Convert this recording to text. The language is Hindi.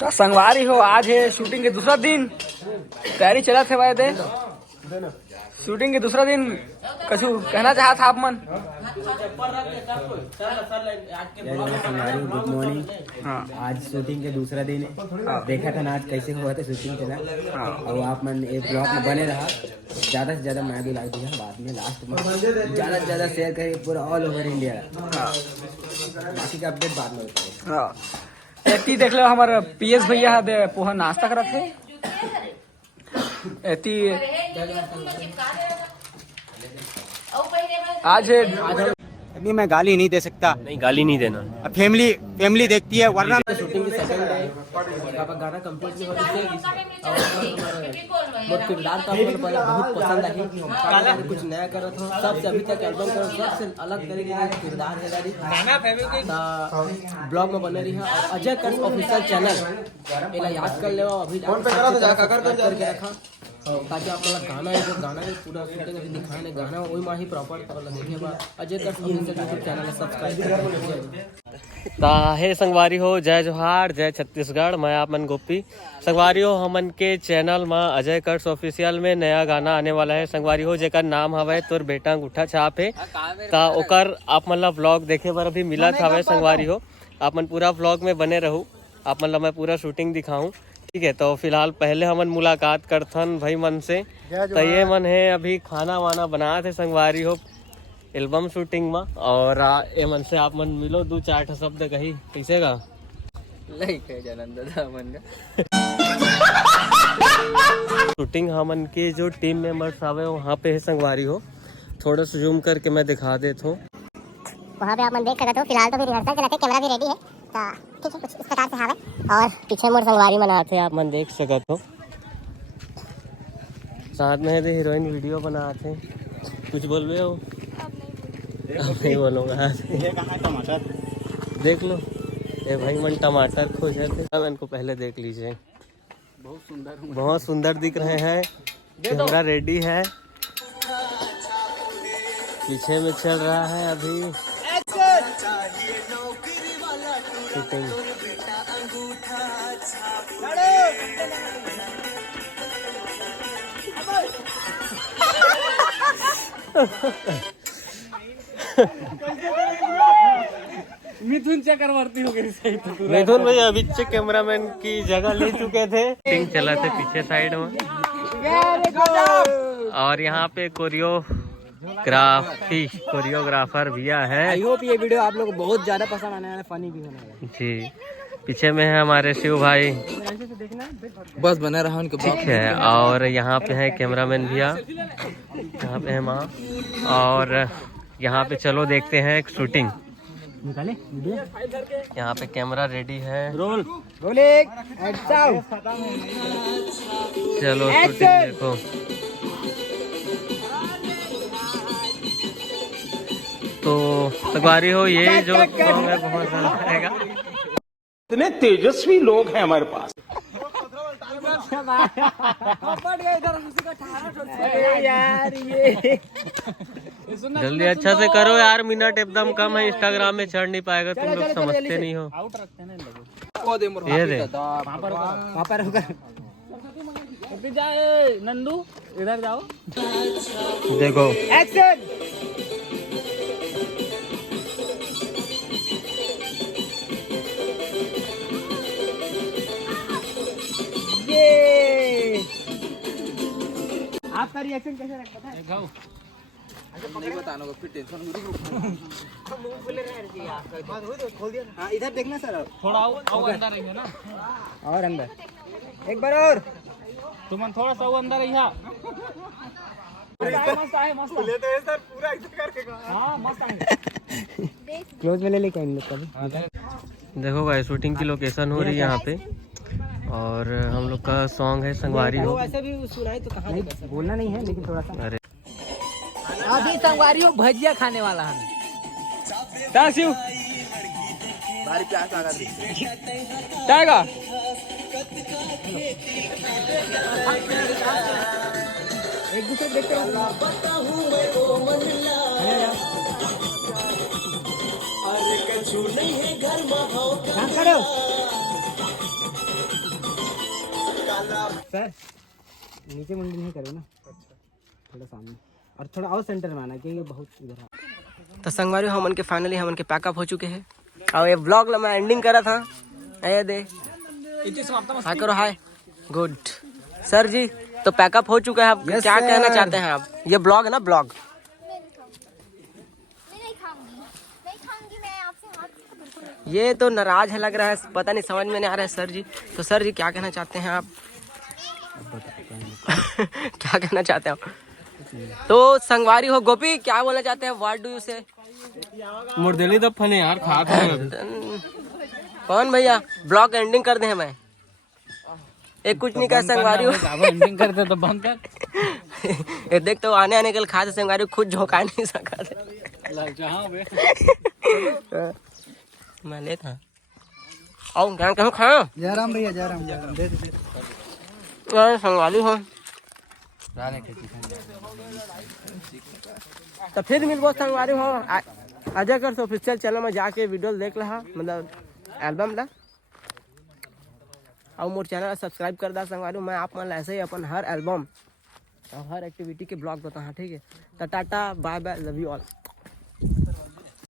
तो संगवारी हो, आज है शूटिंग के दूसरा दिन। तैयारी चला थे भाई दे शूटिंग के दूसरा दिन कछु कहना चाहा था आप मन? Good morning. हाँ, आज शूटिंग के दूसरा दिन है। हाँ, देखा था ना आज कैसे हुआ था शूटिंग चला। हाँ, और आप मन एक ब्लॉग में बने रहा। ज़्यादा से ज़्यादा मैं भी लाइक दिया बाद में लास्ट में ज़्यादा से ज़्यादा शेयर करिए पूरा ऑल ओवर इंडिया। हाँ, बाकी का अपडेट बाद में बताइए। हाँ, एती देख लो हमारे पीएस भैया दे पोहा नाश्ता करत थे। एती आज अभी मैं गाली नहीं दे सकता। नहीं, गाली नहीं देना। अब फैमिली देखती है वरना शूटिंग की सेकंड डे गाना कंप्लीट हो रही है और किरदार का हमको बहुत पसंद आई। कुछ नया कर था सबसे अभी तक एल्बम का सबसे अलग तरीके का किरदार है ब्लॉग में बने रही है। और अजय कर्स ऑफिशियल चैनल एला याद कर ले अभी करके रखा ताकि आप लोग गाना है जो गाना है पूरा शूटिंग अभी दिखाए ना गाना वही माही प्रॉपर देखिए अजय कर्स ऑफिशियल यूट्यूब चैनल सब्सक्राइब करें। हे संगवारी हो, जय जोहार, जय छत्तीसगढ़। मैं आप मन गोपी। संगवारी हो, हमन के चैनल में अजय कर्स ऑफिशियल में नया गाना आने वाला है। संगवारी हो, जेकर नाम हवे तोर बेटा अंगूठा छाप है। ता ओकर आप मन ला व्लॉग देखे बर अभी मिलत हवे। संगवारी हो, आप मन पूरा व्लॉग में बने रहू। आप मन ला मैं पूरा शूटिंग दिखाऊं, ठीक है? तो फिलहाल पहले हमन मुलाकात करथन भाई मन से। तो ये मन है अभी खाना वाना बना थे संगवारी हो एल्बम शूटिंग में। और ये मन से आप मन मिलो, दो चार शब्द कही कैसे गा शूटिंग हमन के जो टीम मेंबर्स आवे वहाँ पे है संगवारी हो। थोड़ा सा जूम करके मैं दिखा देता हूँ। वहाँ पे आप मन देख सकते हो। फिलहाल तो भी रिहर्सल चला थे, कैमरा भी रेडी है। ठीक है, कुछ इस प्रकार से हावे और पीछे मोर संगवारी मनाते आप मन देख सकते हो। साथ में है हीरोइन वीडियो बनाते। कुछ बोलबे हो? नहीं बोलूँगा। देख लो ये भाई मन टमाटर खोजे थे। अब इनको पहले देख लीजिए, बहुत सुंदर दिख रहे हैं। कैमरा रेडी है, पीछे में चल रहा है अभी शूटिंग। मिथुन चक्रवर्ती हो गई। मिथुन भाई अभी कैमरामैन की जगह ले चुके थे। शूटिंग चला थे पीछे साइड में। और यहाँ पे कोरियोग्राफर भैया है। आई होप ये वीडियो आप लोग को बहुत ज्यादा पसंद आने वाला, फनी भी होने वाला जी। पीछे में है हमारे शिव भाई, बस बना रहा उनके ठीक है। और यहाँ पे है कैमरामैन भैया, यहाँ पे है माँ। और यहाँ पे चलो देखते हैं एक शूटिंग। यहाँ पे कैमरा रेडी है। चलो शूटिंग देखो। तो संगवारी हो, ये जो सॉन्ग है बहुत अच्छा रहेगा। इतने तेजस्वी लोग हैं हमारे पास। यार ये जल्दी अच्छा से करो यार, मिनट एकदम कम है। इंस्टाग्राम में चढ़ नहीं पाएगा, तुम लोग समझते नहीं हो। ये दे नंदू इधर जाओ, देखो एक्शन। ये आपका रिएक्शन कैसे लगता है? नहीं बताना को फिर टेंशन खोल दिया। हाँ इधर देखना सर, थोड़ा आओ अंदर रहिए ना। और अंदर एक बार और तुम थोड़ा सा अंदर रहिए। मस्त है, मस्त लेते हैं सर पूरा ऐसे करके। हाँ मस्त है। क्लोज में ले लेके इन लोग का भी। देखो भाई, शूटिंग की लोकेशन हो रही है यहाँ पे। और हम लोग का सॉन्ग है संगवारी हो। ऐसे भी सुनाई तो कहाँ बोलना नहीं है, लेकिन थोड़ा सा। अरे अभी संगवारी हो भजिया खाने वाला है। शिव भारी प्यास लगा जाएगा। एक दूसरे देखते हैं। कहाँ खड़े हो? सर नीचे मुंडी नहीं करो ना, थोड़ा सामने और थोड़ा और सेंटर में आना क्योंकि बहुत इधर है। तो संगवारी हमन के फाइनली हमन के पैकअप हो चुके हैं और ये ब्लॉग मैं एंडिंग करा था। ये दे हाय करो, हाय गुड सर जी। तो पैकअप हो चुका है, आप Yes, क्या sir. कहना चाहते हैं आप? ये ब्लॉग है ना, ब्लॉग। मैं नहीं खाऊंगी मैं आपसे हाथ बिल्कुल नहीं। ये तो नाराज है लग रहा है, पता नहीं समझ में नहीं आ रहा है सर जी। तो सर जी क्या कहना चाहते हैं आप? क्या कहना चाहते हैं आप? तो संगवारी हो गोपी, क्या बोलना चाहते हैं? व्हाट डू यू से? मुर्देली तो फने यार खा कौन भैया ब्लॉग एंडिंग कर दे मैं? एक कुछ नहीं कह संगवारी हो। एंडिंग करते तो बंद कर। ये देख तो आने के लिए खाते संगवारी खुद झोंका नहीं सका थे। मैं लेता और क्या कहूँ खाओ जयराम भैया, जयराम जयराम, दे दे संगवारी हो। तो फिर मिलबो संगवारी हो अजय कर ऑफिशियल चैनल में जाके वीडियो देख रहा, मतलब एल्बम ला और मोर चैनल सब्सक्राइब कर दा संगवारी। मैं आप मन ऐसे ही अपन हर एल्बम और हर एक्टिविटी के ब्लॉग बताऊँ, ठीक है? तो tata bye bye, love you all.